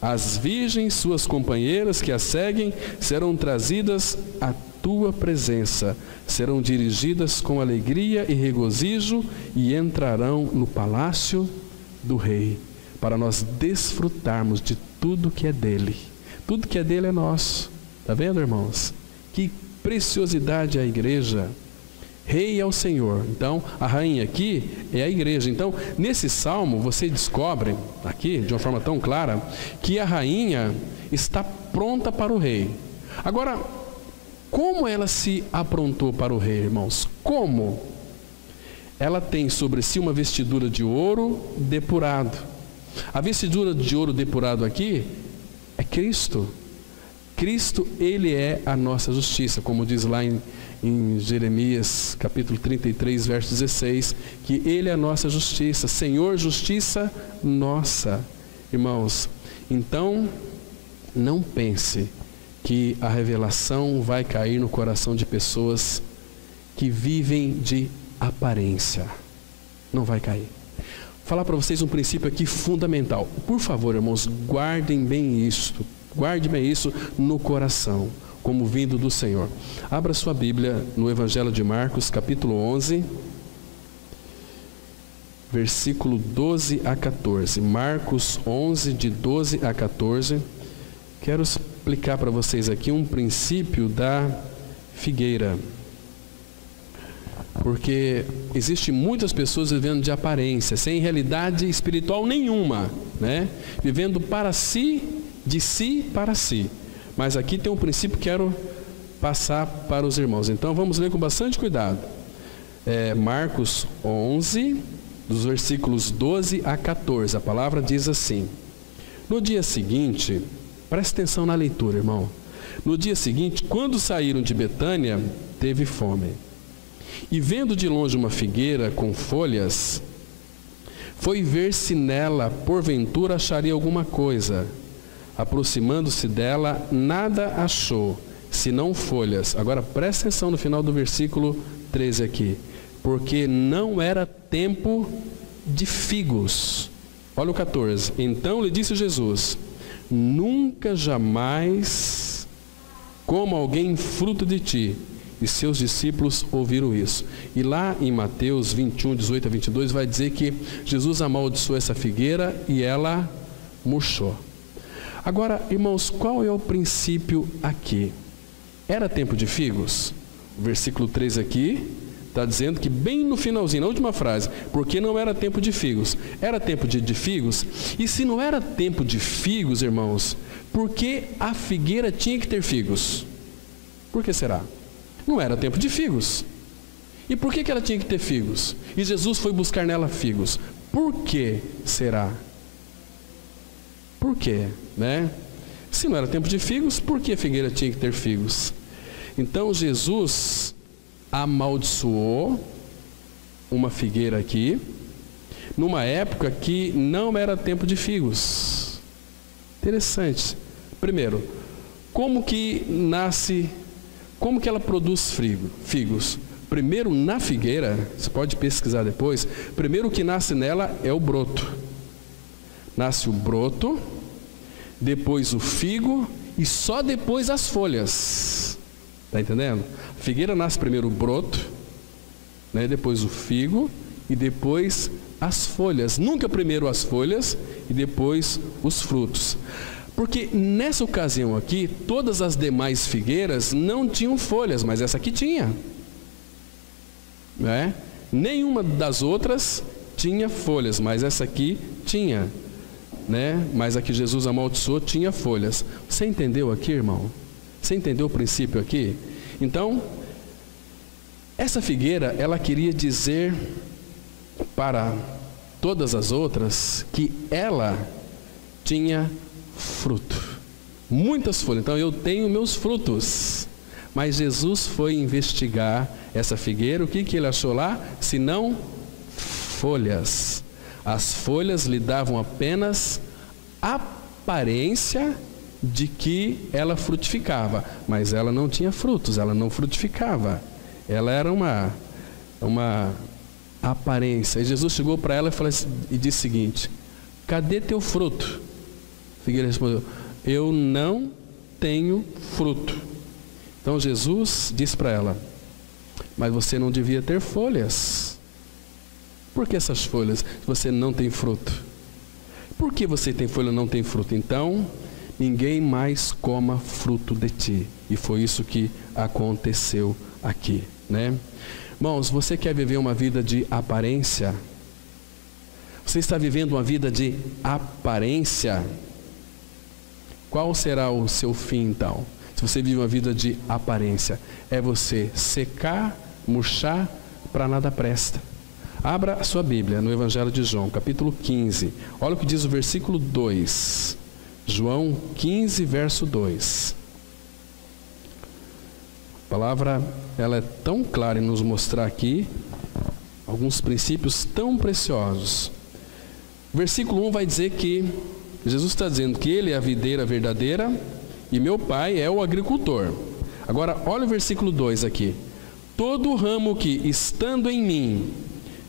As virgens, suas companheiras que a seguem, serão trazidas à tua presença, serão dirigidas com alegria e regozijo e entrarão no palácio do Rei, para nós desfrutarmos de tudo que é dele. Tudo que é dele é nosso. Está vendo, irmãos? Que preciosidade é a igreja. Rei é o Senhor. Então, a rainha aqui é a igreja. Então, nesse salmo, você descobre, aqui, de uma forma tão clara, que a rainha está pronta para o rei. Agora, como ela se aprontou para o rei, irmãos? Como? Ela tem sobre si uma vestidura de ouro depurado. A vestidura de ouro depurado aqui é Cristo. Cristo, ele é a nossa justiça, como diz lá em Jeremias, capítulo 33, verso 16, que ele é a nossa justiça. Senhor, justiça nossa. Irmãos, então, não pense que a revelação vai cair no coração de pessoas que vivem de aparência. Não vai cair. Vou falar para vocês um princípio aqui fundamental. Por favor, irmãos, guardem bem isto. Guarde bem isso no coração, como vindo do Senhor. Abra sua Bíblia no Evangelho de Marcos, capítulo 11, versículo 12 a 14. Marcos 11, de 12 a 14. Quero explicar para vocês aqui um princípio da figueira. Porque existem muitas pessoas vivendo de aparência, sem realidade espiritual nenhuma, né? Vivendo para si, de si para si. Mas aqui tem um princípio que quero passar para os irmãos. Então vamos ler com bastante cuidado. Marcos 11, dos versículos 12 a 14. A palavra diz assim: no dia seguinte, preste atenção na leitura, irmão. No dia seguinte, quando saíram de Betânia, teve fome. E vendo de longe uma figueira com folhas, foi ver se nela, porventura, acharia alguma coisa. Aproximando-se dela, nada achou, senão folhas. Agora presta atenção no final do versículo 13 aqui. Porque não era tempo de figos. Olha o 14. Então lhe disse Jesus: nunca jamais coma alguém fruto de ti. E seus discípulos ouviram isso. E lá em Mateus 21, 18 a 22, vai dizer que Jesus amaldiçoou essa figueira e ela murchou. Agora, irmãos, qual é o princípio aqui? Era tempo de figos? O versículo 3 aqui está dizendo que bem no finalzinho, na última frase, porque não era tempo de figos. Era tempo de figos? E se não era tempo de figos, irmãos, por que a figueira tinha que ter figos? Por que será? Não era tempo de figos. E por que ela tinha que ter figos? E Jesus foi buscar nela figos. Por que será? Por quê? Né? Se não era tempo de figos, por que a figueira tinha que ter figos? Então Jesus amaldiçoou uma figueira aqui, numa época que não era tempo de figos. Interessante. Primeiro, como que ela produz figos? Primeiro, na figueira, você pode pesquisar depois, primeiro o que nasce nela é o broto. Nasce o broto, depois o figo e só depois as folhas. Está entendendo? A figueira nasce primeiro o broto, né, depois o figo e depois as folhas. Nunca primeiro as folhas e depois os frutos. Porque nessa ocasião aqui, todas as demais figueiras não tinham folhas, mas essa aqui tinha. Né? Nenhuma das outras tinha folhas, mas essa aqui tinha. Né? Mas a que Jesus amaldiçoou tinha folhas. Você entendeu aqui, irmão? Você entendeu o princípio aqui? Então, essa figueira, ela queria dizer para todas as outras que ela tinha fruto. Muitas folhas. Então eu tenho meus frutos. Mas Jesus foi investigar essa figueira. O que ele achou lá? Senão folhas. As folhas lhe davam apenas aparência de que ela frutificava, mas ela não tinha frutos, ela não frutificava. Ela era uma aparência. E Jesus chegou para ela e disse o seguinte: cadê teu fruto? A figueira respondeu: eu não tenho fruto. Então Jesus disse para ela: mas você não devia ter folhas. Por que essas folhas se você não tem fruto? Por que você tem folha e não tem fruto? Então, ninguém mais coma fruto de ti. E foi isso que aconteceu aqui, né? Irmãos, você quer viver uma vida de aparência? Você está vivendo uma vida de aparência? Qual será o seu fim então? Se você vive uma vida de aparência, é você secar, murchar, para nada presta. Abra a sua Bíblia no Evangelho de João, capítulo 15. Olha o que diz o versículo 2. João 15, verso 2. A palavra, ela é tão clara em nos mostrar aqui alguns princípios tão preciosos. Versículo 1 vai dizer que Jesus está dizendo que Ele é a videira verdadeira e meu Pai é o agricultor. Agora, olha o versículo 2 aqui. Todo ramo que, estando em mim,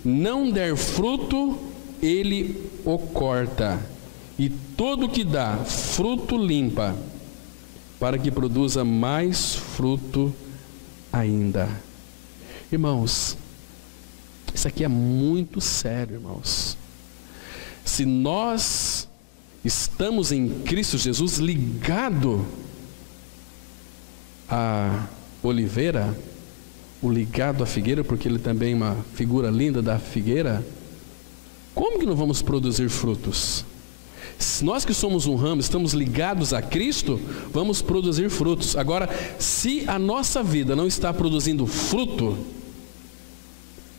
não der fruto, Ele o corta, e todo que dá fruto limpa, para que produza mais fruto ainda. Irmãos, isso aqui é muito sério, irmãos. Se nós estamos em Cristo Jesus, ligado à oliveira, o ligado à figueira, porque ele também é uma figura linda da figueira, como que não vamos produzir frutos? Se nós que somos um ramo, estamos ligados a Cristo, vamos produzir frutos. Agora, se a nossa vida não está produzindo fruto,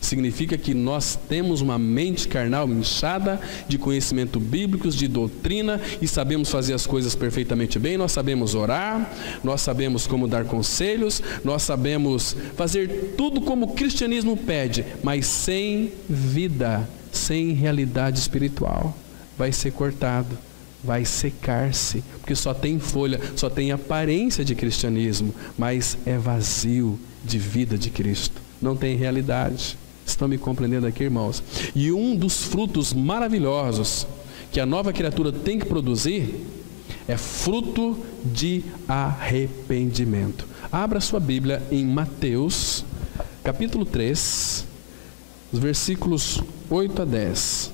significa que nós temos uma mente carnal inchada de conhecimento bíblicos, de doutrina, e sabemos fazer as coisas perfeitamente bem. Nós sabemos orar, nós sabemos como dar conselhos, nós sabemos fazer tudo como o cristianismo pede, mas sem vida, sem realidade espiritual, vai ser cortado, vai secar-se, porque só tem folha, só tem aparência de cristianismo, mas é vazio de vida de Cristo, não tem realidade. Estão me compreendendo aqui, irmãos? E um dos frutos maravilhosos que a nova criatura tem que produzir é fruto de arrependimento. Abra sua Bíblia em Mateus, capítulo 3, os versículos 8 a 10.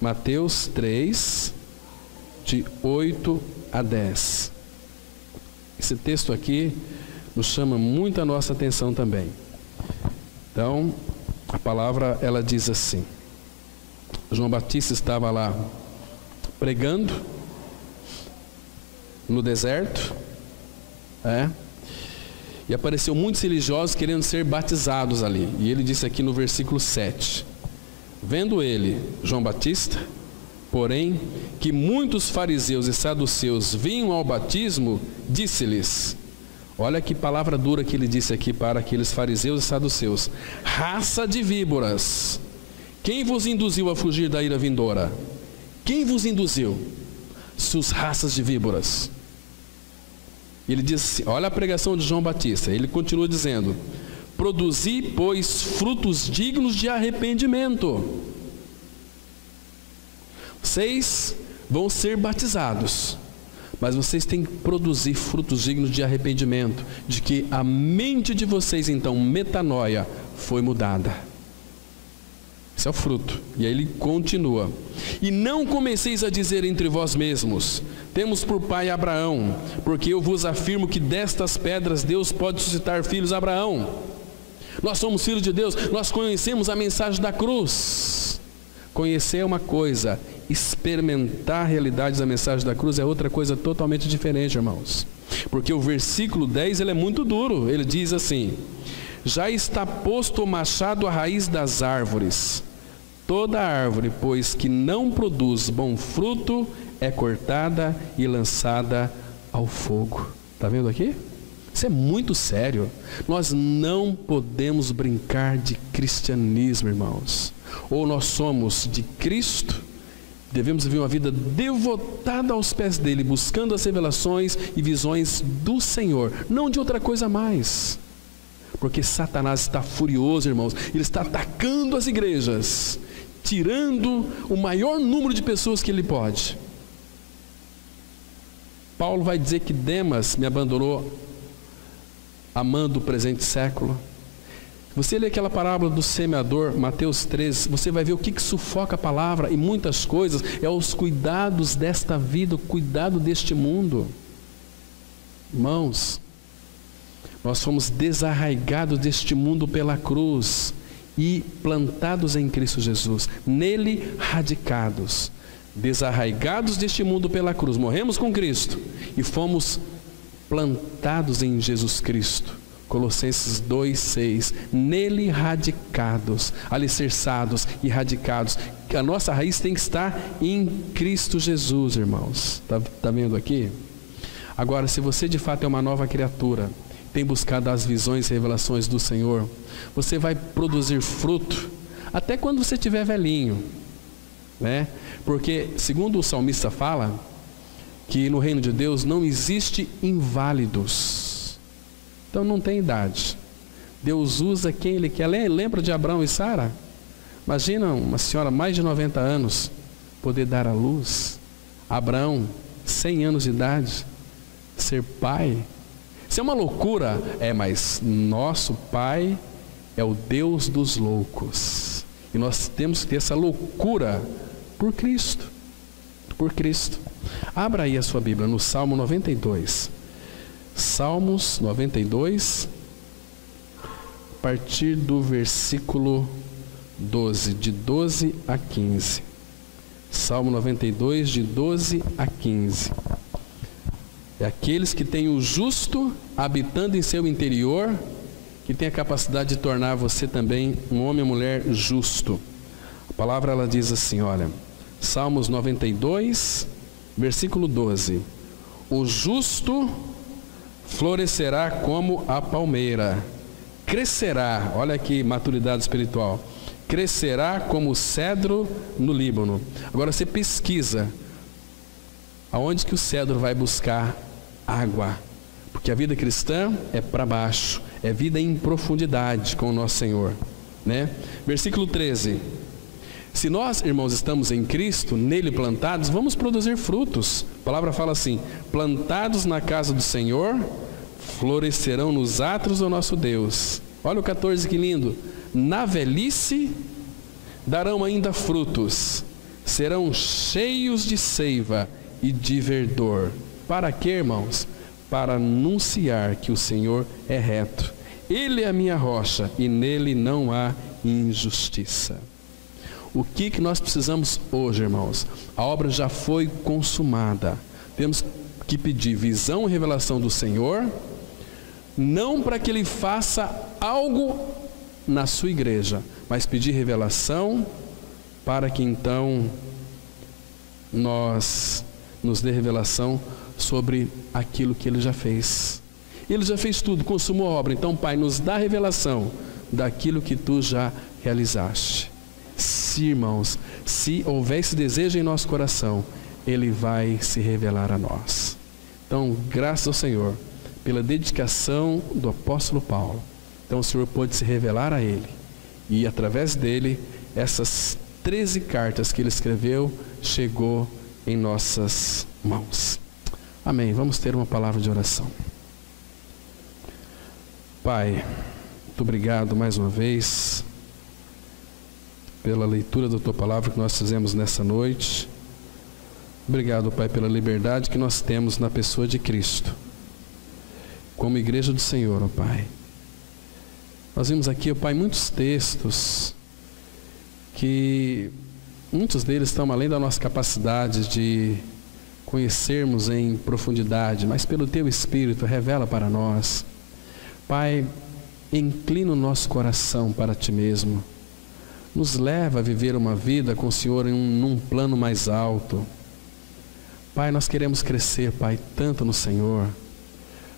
Mateus 3, de 8 a 10. Esse texto aqui nos chama muito a nossa atenção também. Então, a palavra, ela diz assim: João Batista estava lá pregando no deserto, e apareceu muitos religiosos querendo ser batizados ali. E ele disse aqui no versículo 7: vendo ele, João Batista, porém, que muitos fariseus e saduceus vinham ao batismo, disse-lhes, olha que palavra dura que ele disse aqui para aqueles fariseus e saduceus: raça de víboras, quem vos induziu a fugir da ira vindoura? Quem vos induziu? Suas raças de víboras. Ele diz assim, olha a pregação de João Batista, ele continua dizendo: produzi, pois, frutos dignos de arrependimento. Vocês vão ser batizados, mas vocês têm que produzir frutos dignos de arrependimento, de que a mente de vocês, então, metanoia, foi mudada. Esse é o fruto. E aí ele continua: e não comeceis a dizer entre vós mesmos, temos por pai Abraão, porque eu vos afirmo que destas pedras Deus pode suscitar filhos a Abraão. Nós somos filhos de Deus, nós conhecemos a mensagem da cruz. Conhecer é uma coisa, experimentar a realidade da mensagem da cruz é outra coisa totalmente diferente, irmãos. Porque o versículo 10, ele é muito duro. Ele diz assim: já está posto o machado à raiz das árvores. Toda árvore, pois, que não produz bom fruto, é cortada e lançada ao fogo. Está vendo aqui? Isso é muito sério. Nós não podemos brincar de cristianismo, irmãos. Ou nós somos de Cristo, devemos viver uma vida devotada aos pés dele, buscando as revelações e visões do Senhor, não de outra coisa mais. Porque Satanás está furioso, irmãos. Ele está atacando as igrejas, tirando o maior número de pessoas que ele pode. Paulo vai dizer que Demas me abandonou amando o presente século. Você lê aquela parábola do semeador, Mateus 13, você vai ver o que sufoca a palavra e muitas coisas, é os cuidados desta vida, o cuidado deste mundo. Irmãos, nós fomos desarraigados deste mundo pela cruz e plantados em Cristo Jesus, nele radicados, desarraigados deste mundo pela cruz, morremos com Cristo e fomos plantados em Jesus Cristo. Colossenses 2:6, nele radicados, alicerçados e radicados. A nossa raiz tem que estar em Cristo Jesus, irmãos. Tá vendo aqui? Agora, se você de fato é uma nova criatura, tem buscado as visões e revelações do Senhor, você vai produzir fruto até quando você estiver velhinho, né? Porque, segundo o salmista fala, que no reino de Deus não existe inválidos. Então não tem idade. Deus usa quem Ele quer. Lembra de Abraão e Sara? Imagina uma senhora mais de 90 anos poder dar à luz. Abraão, 100 anos de idade, ser pai. Isso é uma loucura. Mas nosso Pai é o Deus dos loucos. E nós temos que ter essa loucura por Cristo. Por Cristo. Abra aí a sua Bíblia no Salmo 92. Salmos 92, a partir do versículo 12, de 12 a 15. Salmo 92, de 12 a 15. É aqueles que têm o justo habitando em seu interior, que tem a capacidade de tornar você também um homem ou mulher justo. A palavra ela diz assim, olha, Salmos 92, versículo 12. O justo florescerá como a palmeira, crescerá, olha aqui, maturidade espiritual, crescerá como o cedro no Líbano. Agora você pesquisa, aonde que o cedro vai buscar água? Porque a vida cristã é para baixo, é vida em profundidade com o nosso Senhor, né? Versículo 13. Se nós, irmãos, estamos em Cristo, nele plantados, vamos produzir frutos. A palavra fala assim, plantados na casa do Senhor, florescerão nos átrios do nosso Deus. Olha o 14, que lindo. Na velhice darão ainda frutos, serão cheios de seiva e de verdor. Para quê, irmãos? Para anunciar que o Senhor é reto. Ele é a minha rocha e nele não há injustiça. O que nós precisamos hoje, irmãos? A obra já foi consumada. Temos que pedir visão e revelação do Senhor, não para que Ele faça algo na sua igreja, mas pedir revelação para que então nós nos dê revelação sobre aquilo que Ele já fez. Ele já fez tudo, consumou a obra. Então, Pai, nos dá revelação daquilo que Tu já realizaste. Se, irmãos, se houver esse desejo em nosso coração, Ele vai se revelar a nós. Então, graças ao Senhor, pela dedicação do apóstolo Paulo, então o Senhor pôde se revelar a ele. E através dele, essas 13 cartas que ele escreveu, chegou em nossas mãos. Amém. Vamos ter uma palavra de oração. Pai, muito obrigado mais uma vez pela leitura da Tua Palavra que nós fizemos nessa noite. Obrigado, Pai, pela liberdade que nós temos na pessoa de Cristo, como igreja do Senhor, ó Pai. Nós vimos aqui, ó Pai, muitos textos que muitos deles estão além da nossa capacidade de conhecermos em profundidade, mas pelo Teu Espírito revela para nós. Pai, inclina o nosso coração para Ti mesmo. Nos leva a viver uma vida com o Senhor num plano mais alto. Pai, nós queremos crescer, Pai, tanto no Senhor.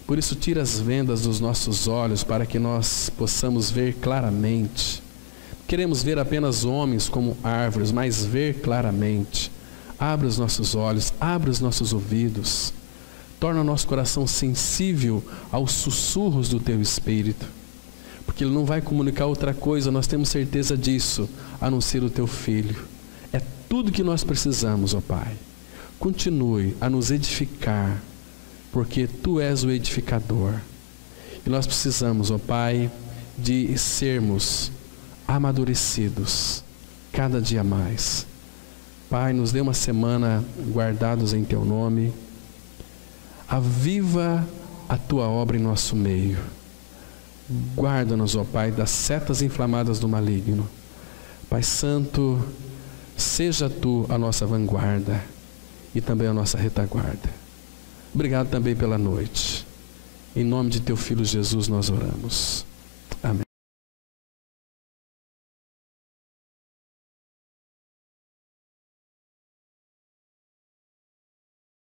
Por isso, tira as vendas dos nossos olhos para que nós possamos ver claramente. Queremos ver apenas homens como árvores, mas ver claramente. Abre os nossos olhos, abre os nossos ouvidos. Torna o nosso coração sensível aos sussurros do Teu Espírito. Porque Ele não vai comunicar outra coisa, nós temos certeza disso, a não ser o Teu Filho. É tudo que nós precisamos, ó Pai. Continue a nos edificar, porque Tu és o edificador. E nós precisamos, ó Pai, de sermos amadurecidos cada dia mais. Pai, nos dê uma semana guardados em Teu nome. Aviva a Tua obra em nosso meio. Guarda-nos, ó Pai, das setas inflamadas do maligno. Pai Santo, seja Tu a nossa vanguarda e também a nossa retaguarda. Obrigado também pela noite. Em nome de Teu Filho Jesus nós oramos.